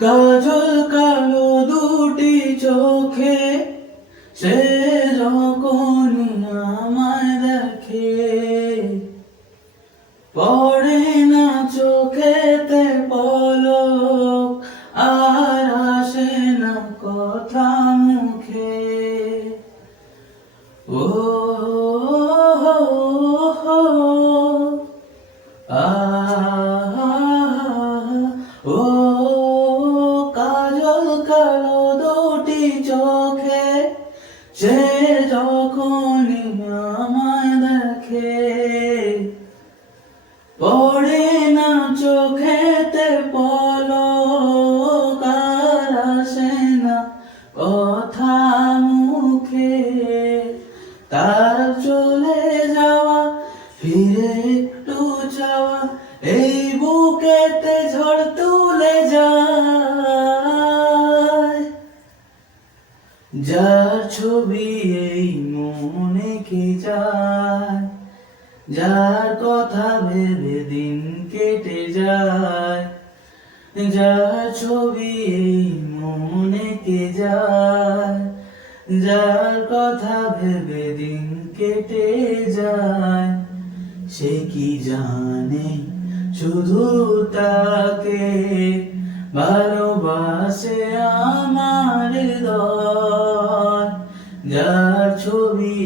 কাজল কালো দুটি চোখে সে যখন আমায় দেখে, পড়ে না চোখেতে পলক আর আসে না কথা মুখে। ও হো হো ও কাজল কালো দুটি চোখে সে যখন আমায় দেখে, পড়ে না চোখেতে পলক আর আসে না কথা মুখে। তার চলে যাওয়া ফিরে একটু চাওয়া এই বুকেতে ঝড় তুলে যায়। যার ছবি এই মনে কে যায়, যার কথা ভেবে দিন কেটে যায়। যার ছবি এই মনে কে যায়, যার কথা ভেবে দিন কেটে যায়। সে কি জানে শুধু তাকে ভালোবাসে আমার হৃদয়। যার ছবি